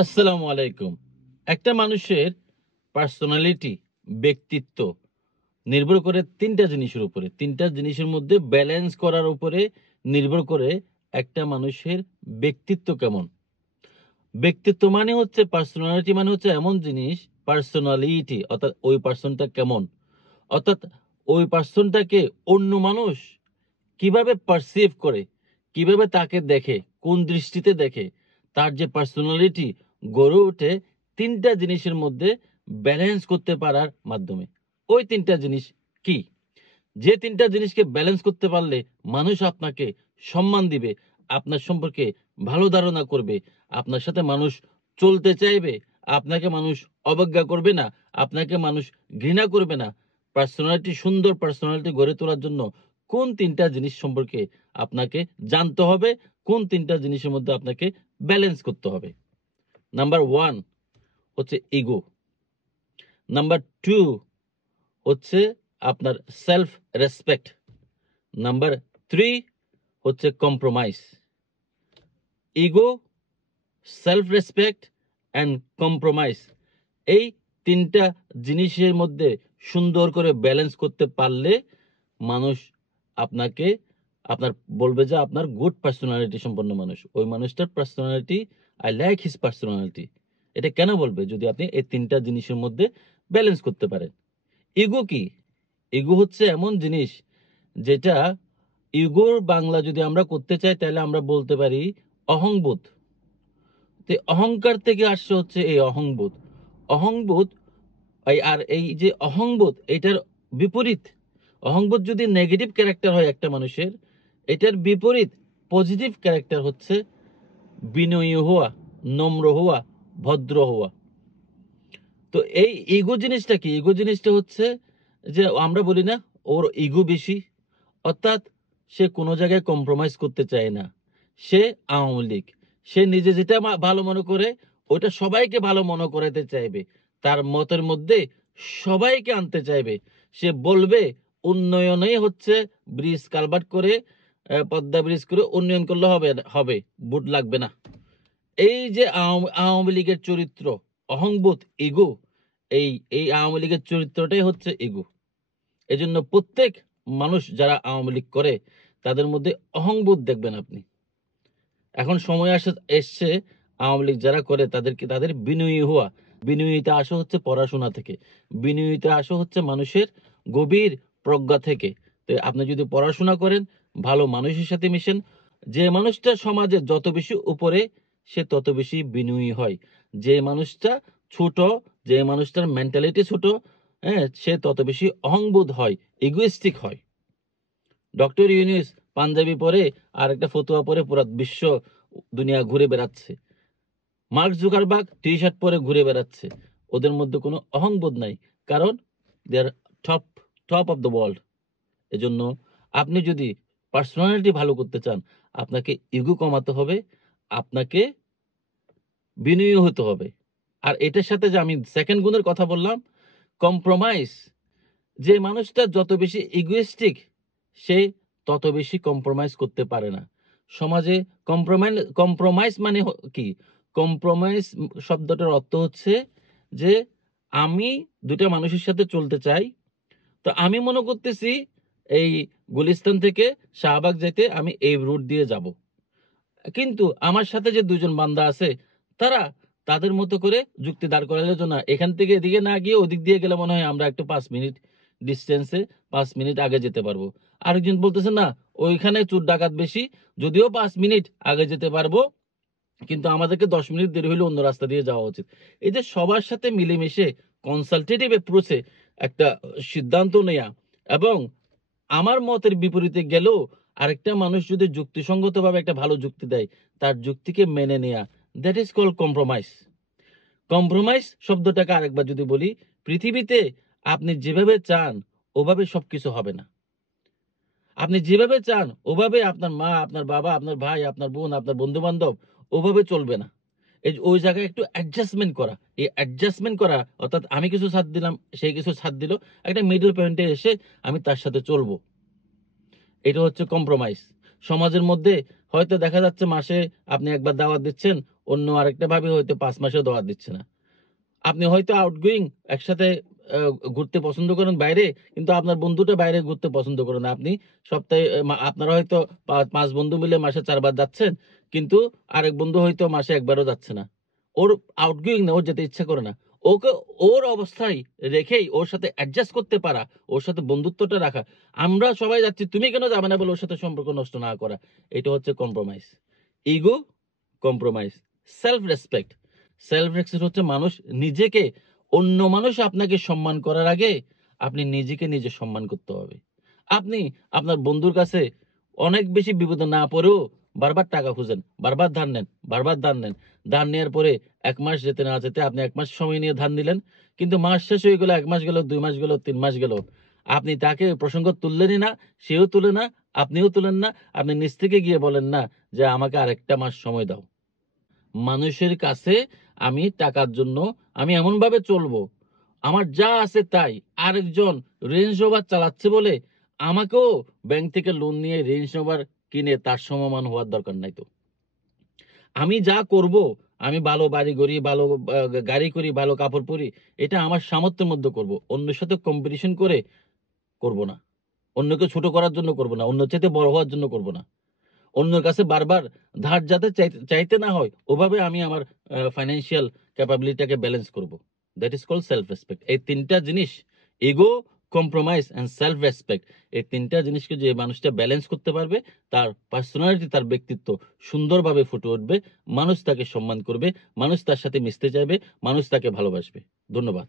আসসালামু আলাইকুম। একটা মানুষের পার্সোনালিটি, ব্যক্তিত্ব নির্ভর করে ৩ টা জিনিসের উপরে। ৩ টা জিনিসের মধ্যে ব্যালেন্স করার উপরে নির্ভর করে একটা মানুষের ব্যক্তিত্ব কেমন। ব্যক্তিত্ব মানে হচ্ছে পার্সোনালিটি মানে হচ্ছে এমন জিনিস, পার্সোনালিটি অর্থাৎ ওই পার্সনটা কেমন। অর্থাৎ ওই পার্সনটাকে অন্য মানুষ কিভাবে পারসিভ করে, কিভাবে তাকে দেখে, কোন দৃষ্টিতে দেখে, তার যে পার্সোনালিটি গড়ে ওঠে ৩ টা জিনিসের মধ্যে ব্যালেন্স করতে পারার মাধ্যমে। ওই ৩ টা জিনিস কি? যে ৩ টা জিনিসকে ব্যালেন্স করতে পারলে মানুষ আপনাকে সম্মান দিবে, আপনার সম্পর্কে ভালো ধারণা করবে, আপনার সাথে মানুষ চলতে চাইবে, আপনাকে মানুষ অবজ্ঞা করবে না, আপনাকে মানুষ ঘৃণা করবে না। পার্সোনালিটি, সুন্দর পার্সোনালিটি গড়ে তোলার জন্য কোন ৩ টা জিনিস সম্পর্কে আপনাকে জানতে হবে, কোন ৩ টা জিনিসের মধ্যে আপনাকে ব্যালেন্স করতে হবে। নাম্বার 1 হচ্ছে ইগো। নাম্বার 2 হচ্ছে আপনার সেলফ রেসপেক্ট। নাম্বার 3 হচ্ছে compromise. Ego, self respect and compromise, এই ৩ টা জিনিসের মধ্যে সুন্দর করে ব্যালেন্স করতে পারলে মানুষ আপনাকে আপনার বলবে যে আপনার গুড পার্সোনালিটি সম্পন্ন মানুষ। ওই মানুষটার personality, I like his personality. এটা কেন বলবে? যদি আপনি এই ৩ টা জিনিসের মধ্যে ব্যালেন্স করতে পারেন। ইগো কি? ইগো হচ্ছে এমন জিনিস যেটা, ইগোর বাংলা যদি আমরা করতে চাই তাহলে আমরা বলতে পারি অহংবোধ। তো অহংকার থেকে আসছে হচ্ছে এই অহংবোধ। অহংবোধ, আর এই যে অহংবোধ, এটার বিপরীত। অহংবোধ যদি নেগেটিভ ক্যারেক্টার হয় একটা মানুষের, এটার বিপরীত পজিটিভ ক্যারেক্টার হচ্ছে বিনয়ী হওয়া, নম্র হওয়া, ভদ্র হওয়া। তো এই ইগো জিনিসটা কি? ইগো জিনিসটা হচ্ছে যে আমরা বলি না ওর ইগো বেশি, অর্থাৎ সে কোনো জায়গায় কম্প্রোমাইজ করতে চায় না। সে আওয়ামী লীগ, সে নিজে যেটা ভালো মনে করে ওটা সবাইকে ভালো মনে করাতে চাইবে, তার মতের মধ্যে সবাইকে আনতে চাইবে। সে বলবে উন্নয়নই হচ্ছে ব্রিজ কালভার্ট করে, পদ্মা ব্রিজ করে উন্নয়ন করলে হবে, ভোট লাগবে না। এই যে আওয়ামী লীগের চরিত্র, অহংবোধ, ইগো, এই এই আওয়ামী লীগের চরিত্রটাই হচ্ছে ইগো। এজন্য প্রত্যেক মানুষ যারা আওয়ামী লীগ করে তাদের মধ্যে অহংবোধ দেখবেন আপনি। এখন সময় এসছে আওয়ামী লীগ যারা করে তাদের বিনয়ী হওয়া। বিনয়ীতা আসা হচ্ছে পড়াশোনা থেকে, বিনয়ীতা আসা হচ্ছে মানুষের গভীর প্রজ্ঞা থেকে। তো আপনি যদি পড়াশোনা করেন, ভালো মানুষের সাথে মিশেন, যে মানুষটা সমাজে যত বেশি উপরে সে তত বেশি বিনয়ী হয়। যে মানুষটা ছোট, যে মানুষটার মেন্টালিটি ছোট, হ্যাঁ, সে তত বেশি অহংবোধ হয়, ইগোইস্টিক হয়। ডক্টর ইউনূস পাঞ্জাবি পরে আর একটা ফতুয়া পরে পুরো বিশ্ব দুনিয়া ঘুরে বেড়াচ্ছে। মার্ক জুকারবার্গ টি শার্ট পরে ঘুরে বেড়াচ্ছে। ওদের মধ্যে কোনো অহংবোধ নাই, কারণ they are top top of the world. এজন্য আপনি যদি পার্সোনালিটি ভালো করতে চান, আপনাকে ইগো কমাতে হবে, আপনাকে বিনয়ী হতে হবে। আর এটার সাথে যে আমি সেকেন্ড গুণের কথা বললাম, কম্প্রোমাইজ। যে মানুষটা যত বেশি ইগোইস্টিক সে তত বেশি কম্প্রোমাইজ করতে পারে না। সমাজে কম্প্রোমাইজ মানে কি? কম্প্রোমাইজ শব্দটার অর্থ হচ্ছে যে আমি দুটা মানুষের সাথে চলতে চাই, তো আমি মনে করতেছি এই গুলিস্তান থেকে শাহবাগ যেতে আমি এই রুট দিয়ে যাব, কিন্তু আমার সাথে যে দুজন বান্দা আছে তারা তাদের মতো করে যুক্তি দাঁড় করানোর জন্য এখান থেকে এদিকে না গিয়ে ওদিক দিয়ে গেলে মনে হয় আমরা একটু 5 মিনিট ডিস্টেন্সে 5 মিনিট আগে যেতে পারবো। আরেকজন বলতেছে না, ওইখানে চোর ডাকাত বেশি, যদিও 5 মিনিট আগে যেতে পারবো, কিন্তু আমাদেরকে 10 মিনিট দেরি হলে অন্য রাস্তা দিয়ে যাওয়া উচিত। এই যে সবার সাথে মিলেমিশে কনসালটেটিভ অ্যাপ্রোচে একটা সিদ্ধান্ত নেয়া, এবং আমার মতের বিপরীতে গেলেও আরেকটা মানুষ যদি যুক্তিসঙ্গতভাবে একটা ভালো যুক্তি দেয়, তার যুক্তিকে মেনে নেয়া, that is called compromise. Compromise শব্দটাকে আরেকবার যদি বলি, পৃথিবীতে আপনি যেভাবে চান ওভাবে সবকিছু হবে না। আপনি যেভাবে চান ওভাবে আপনার মা, আপনার বাবা, আপনার ভাই, আপনার বোন, আপনার বন্ধু বান্ধব ওভাবে চলবে না। ওই জায়গায় একটু অ্যাডজাস্টমেন্ট করা, এই অ্যাডজাস্টমেন্ট করা অর্থাৎ আমি কিছু ছাড় দিলাম, সেই কিছু ছাড় দিল, একটা মিডল পয়েন্টে এসে আমি তার সাথে চলবো, এটা হচ্ছে কম্প্রোমাইজ। সমাজের মধ্যে হয়তো দেখা যাচ্ছে মাসে আপনি একবার দাওয়াত দিচ্ছেন, অন্য আরেকটা ভাবে হয়তো ৫ মাসেও দাওয়াত দিচ্ছে না। আপনি হয়তো আউটগোয়িং একসাথে ঘুরতে পছন্দ করেন বাইরে, কিন্তু আপনার বন্ধুটা বাইরে ঘুরতে পছন্দ করে না। আপনি সপ্তাহে আপনারা হয়তো ৫ বন্ধু মিলে মাসে ৪ বার যাচ্ছেন, কিন্তু আরেক বন্ধু হয়তো মাসে ১ বারও যাচ্ছে না। ওর আউটগোয়িং না, ওর যেতে ইচ্ছা করে না। ওকে ওর অবস্থায় রেখেই ওর সাথে অ্যাডজাস্ট করতে পারা, ওর সাথে বন্ধুত্বটা রাখা। আমরা সবাই যাচ্ছি, তুমি কেন যাবে না বলে ওর সাথে সম্পর্ক নষ্ট না করা। এটা হচ্ছে compromise. Ego, compromise, self respect. Self respect হচ্ছে মানুষ নিজেকে, অন্য মানুষ আপনাকে সম্মান করার আগে আপনি নিজেকে নিজে সম্মান করতে হবে। আপনি আপনার বন্ধুর কাছে অনেক বেশি বিপদে না পড়েও বারবার টাকা খুঁজেন, বারবার ধার নেন, বারবার ধার নেন। ধার নেওয়ার পরে ১ মাস যেতে না যেতে আপনি ১ মাস সময় নিয়ে ধার নিলেন। কিন্তু মাস শেষ হয়ে গেল, ১ মাস গেল, ২ মাস গেল, ৩ মাস গেল। আপনি তাকে প্রসঙ্গ তুললেনই না, সেও তুলে না, আপনিও তুলেন না। আপনি নিজ থেকে গিয়ে বলেন না যে আমাকে আরেকটা মাস সময় দাও। মানুষের কাছে আমি টাকার জন্য আমি এমনভাবে চলবো, আমার যা আছে তাই। আরেকজন রেঞ্জ রোভার চালাচ্ছে বলে আমাকেও ব্যাংক থেকে লোন নিয়ে রেঞ্জ রোভার কিনে তার সমমান হওয়ার দরকার নাই তো। আমি যা করব, আমি ভালো বাড়ি করি, ভালো গাড়ি করি, ভালো কাপড় পরি, এটা আমার সামর্থ্যের মধ্যে করব। অন্যের সাথে কম্পিটিশন করে করব না। অন্যকে ছোট করার জন্য করব না। অন্যের চাইতে বড় হওয়ার জন্য করব না। অন্যের কাছে বারবার ধার যাতে চাইতে না হয়, ওভাবে আমি আমার ফাইন্যান্সিয়াল ক্যাপাবিলিটিটাকে ব্যালেন্স করব। That is called self respect. এই ৩ টা জিনিস, ego, compromise and self respect, এই ৩ টা জিনিসকে যে মানুষটা ব্যালেন্স করতে পারবে, তার পার্সোনালিটি, তার ব্যক্তিত্ব সুন্দরভাবে ফুটে উঠবে। মানুষ তাকে সম্মান করবে, মানুষ তার সাথে মিশতে চাইবে, মানুষ তাকে ভালোবাসবে। ধন্যবাদ।